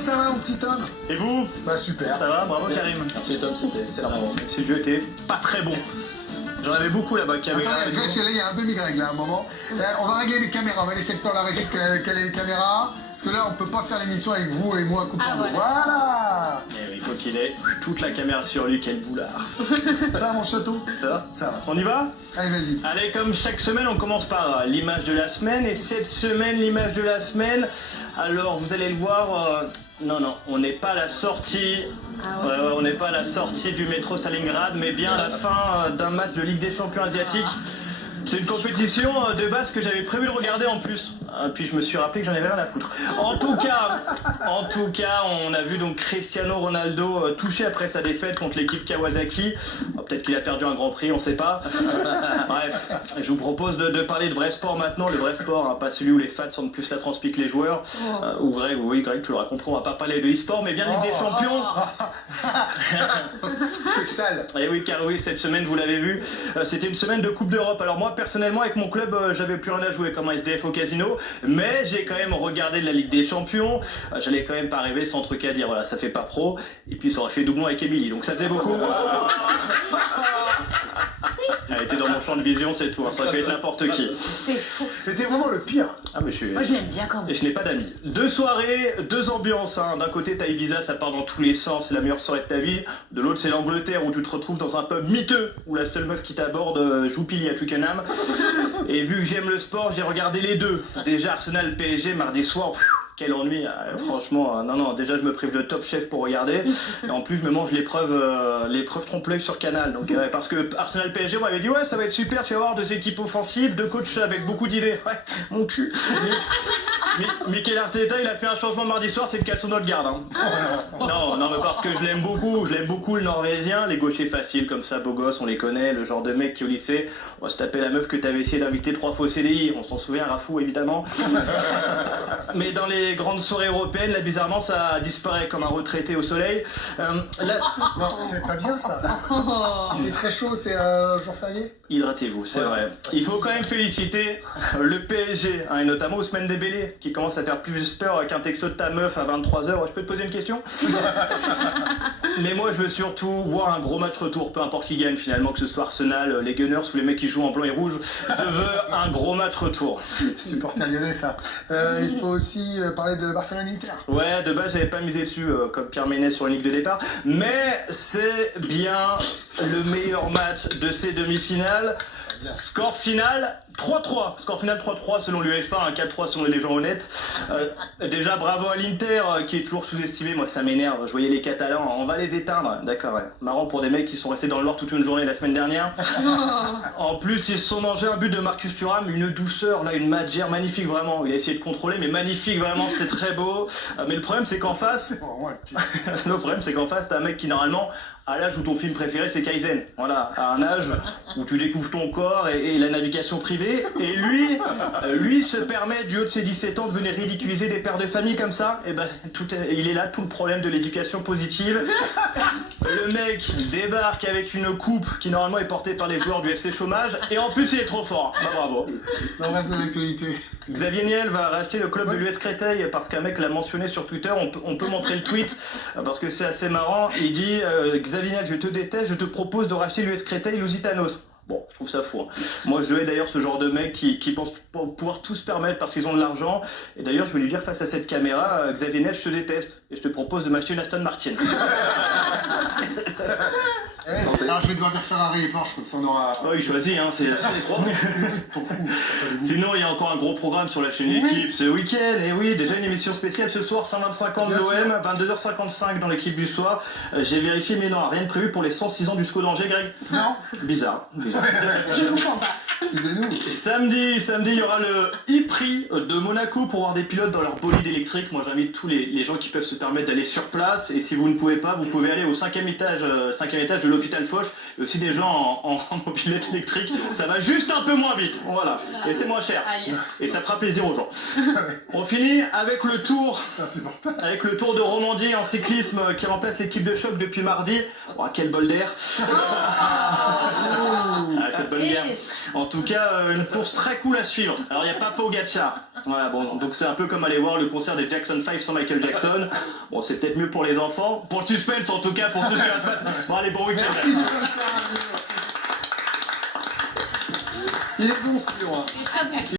ça va mon petit Tom? Et vous? Bah super. Ça va, bravo Karim. Merci Tom, c'est la moment. Ces jeux étaient pas très bons. J'en avais beaucoup là-bas qui avaient... Attends, parce que là, il y a un demi-règle là, à un moment. On va régler les caméras, on va laisser le temps de régler caler les caméras. Parce que là, on peut pas faire l'émission avec vous et moi coupant. Voilà. Et il faut qu'il ait toute la caméra sur lui, quel boulard. Ça va mon château? Ça va? Ça va. On y va? Allez, vas-y. Allez, comme chaque semaine, on commence par l'image de la semaine. Et cette semaine, l'image de la semaine, alors vous allez le voir, non, on n'est pas à la sortie. On n'est pas à la sortie du métro Stalingrad, mais bien à la fin d'un match de Ligue des Champions asiatiques. C'est une compétition de base que j'avais prévu de regarder en plus. Puis je me suis rappelé que j'en avais rien à foutre. En tout cas, on a vu donc Cristiano Ronaldo touché après sa défaite contre l'équipe Kawasaki. Peut-être qu'il a perdu un grand prix, on sait pas. Bref, je vous propose de parler de vrai sport maintenant. Le vrai sport, pas celui où les fans sentent plus la transpi que les joueurs. Ou Greg, oui Greg, tu l'auras compris, on va pas parler de e-sport, mais bien Ligue des Champions. C'est sale. Et oui, car oui, cette semaine, vous l'avez vu, c'était une semaine de Coupe d'Europe. Alors moi, personnellement, avec mon club, j'avais plus rien à jouer comme un SDF au casino, mais j'ai quand même regardé de la Ligue des Champions. J'allais quand même pas arriver sans truc à dire, voilà, ça fait pas pro. Et puis ça aurait fait doublon avec Émilie, donc ça faisait beaucoup. Elle était dans mon champ de vision, c'est tout, ça aurait pu être n'importe qui. C'est fou. C'était vraiment le pire. Mais Moi je l'aime bien quand même. Et je n'ai pas d'amis. 2 soirées, 2 ambiances. D'un côté, t'as Ibiza, ça part dans tous les sens, c'est la meilleure soirée de ta vie. De l'autre, c'est l'Angleterre où tu te retrouves dans un pub miteux où la seule meuf qui t'aborde joue Pili à Twickenham. Et vu que j'aime le sport, j'ai regardé les deux. Déjà Arsenal PSG mardi soir. Quel ennui, franchement, non, déjà je me prive de Top Chef pour regarder, et en plus je me mange l'épreuve trompe-l'œil sur Canal, donc parce que Arsenal PSG m'avait dit ouais ça va être super, tu vas avoir 2 équipes offensives, 2 coachs avec beaucoup d'idées, ouais, mon cul. Mikel Arteta il a fait un changement mardi soir, c'est le caleçon de garde. Non mais parce que je l'aime beaucoup le Norvégien, les gauchers faciles comme ça, beaux gosses, on les connaît, le genre de mec qui au lycée, on va se taper la meuf que t'avais essayé d'inviter 3 fois au CDI, on s'en souvient, Rafou évidemment. Mais dans les grandes soirées européennes, là bizarrement ça disparaît comme un retraité au soleil. Non, c'est pas bien ça. Il fait très chaud, c'est jour férié. Hydratez-vous, c'est vrai. Il faut quand même féliciter le PSG, et notamment Ousmane Dembélé, qui commence à faire plus peur qu'un texto de ta meuf à 23h. Je peux te poser une question? Mais moi je veux surtout voir un gros match retour, peu importe qui gagne finalement, que ce soit Arsenal, les Gunners ou les mecs qui jouent en blanc et rouge. Je veux un gros match retour. Supporter lyonnais ça. Il faut aussi parler de Barcelone-Inter. Ouais, de base j'avais pas misé dessus comme Pierre Ménès sur une ligue de départ, mais c'est bien le meilleur match de ces demi-finales. Score final 3-3. Score final 3-3 selon l'UEFA, 4-3 selon les gens honnêtes. Déjà bravo à l'Inter qui est toujours sous-estimé, moi ça m'énerve. Je voyais les Catalans, on va les éteindre. D'accord, ouais. Marrant pour des mecs qui sont restés dans le Nord toute une journée la semaine dernière. En plus ils se sont mangés un but de Marcus Thuram, une douceur, là, une magère magnifique vraiment. Il a essayé de contrôler mais magnifique vraiment, c'était très beau. Mais le problème c'est qu'en face, le problème c'est qu'en face t'as un mec qui normalement à l'âge où ton film préféré c'est Kaizen, voilà, à un âge où tu découvres ton corps et la navigation privée, et lui se permet du haut de ses 17 ans de venir ridiculiser des pères de famille comme ça, et ben il est là, tout le problème de l'éducation positive. Le mec débarque avec une coupe qui normalement est portée par les joueurs du FC Chômage, et en plus il est trop fort, bah bravo. Dans le reste de l'actualité. Xavier Niel va racheter le club de l'US Créteil parce qu'un mec l'a mentionné sur Twitter, on peut montrer le tweet parce que c'est assez marrant, il dit Xavier Niel je te déteste, je te propose de racheter l'US Créteil Lusitanos. Bon, je trouve ça fou. Moi, je hais d'ailleurs ce genre de mecs qui pensent pouvoir tout se permettre parce qu'ils ont de l'argent. Et d'ailleurs, je vais lui dire face à cette caméra, Xavier Niel, je te déteste. Et je te propose de m'acheter une Aston Martin. Alors je vais devoir dire Ferrari et Porsche, comme ça on aura... Oh, il choisit, c'est les 3. T'en fous. Sinon, il y a encore un gros programme sur la chaîne Équipe ce week-end. Et oui, déjà une émission spéciale ce soir, 125 ans de l'OM, 22h55 dans l'équipe du soir. J'ai vérifié, mais non, rien de prévu pour les 106 ans du SCO d'Angers, Greg. Non. Bizarre. Je comprends pas. Excusez-nous. Samedi, il y aura le e-prix de Monaco pour voir des pilotes dans leur bolide électrique. Moi, j'invite tous les gens qui peuvent se permettre d'aller sur place. Et si vous ne pouvez pas, vous pouvez aller au 5e étage de l'hôpital Foch. Et aussi des gens en mobilette électrique. Ça va juste un peu moins vite. Voilà. Et c'est moins cher. Et ça fera plaisir aux gens. On finit avec le tour. C'est insupportable. Avec le Tour de Romandie en cyclisme qui remplace l'équipe de choc depuis mardi. Oh, quel bol d'air. cette bonne guerre. En tout cas, une course très cool à suivre. Alors, il n'y a pas Pogacar. Voilà, bon, donc c'est un peu comme aller voir le concert des Jackson 5 sans Michael Jackson. Bon, c'est peut-être mieux pour les enfants. Pour le suspense, en tout cas, pour tout ce qui va se passer. Bon, allez, bon week-end. Merci, il est bon ce client. Très bon.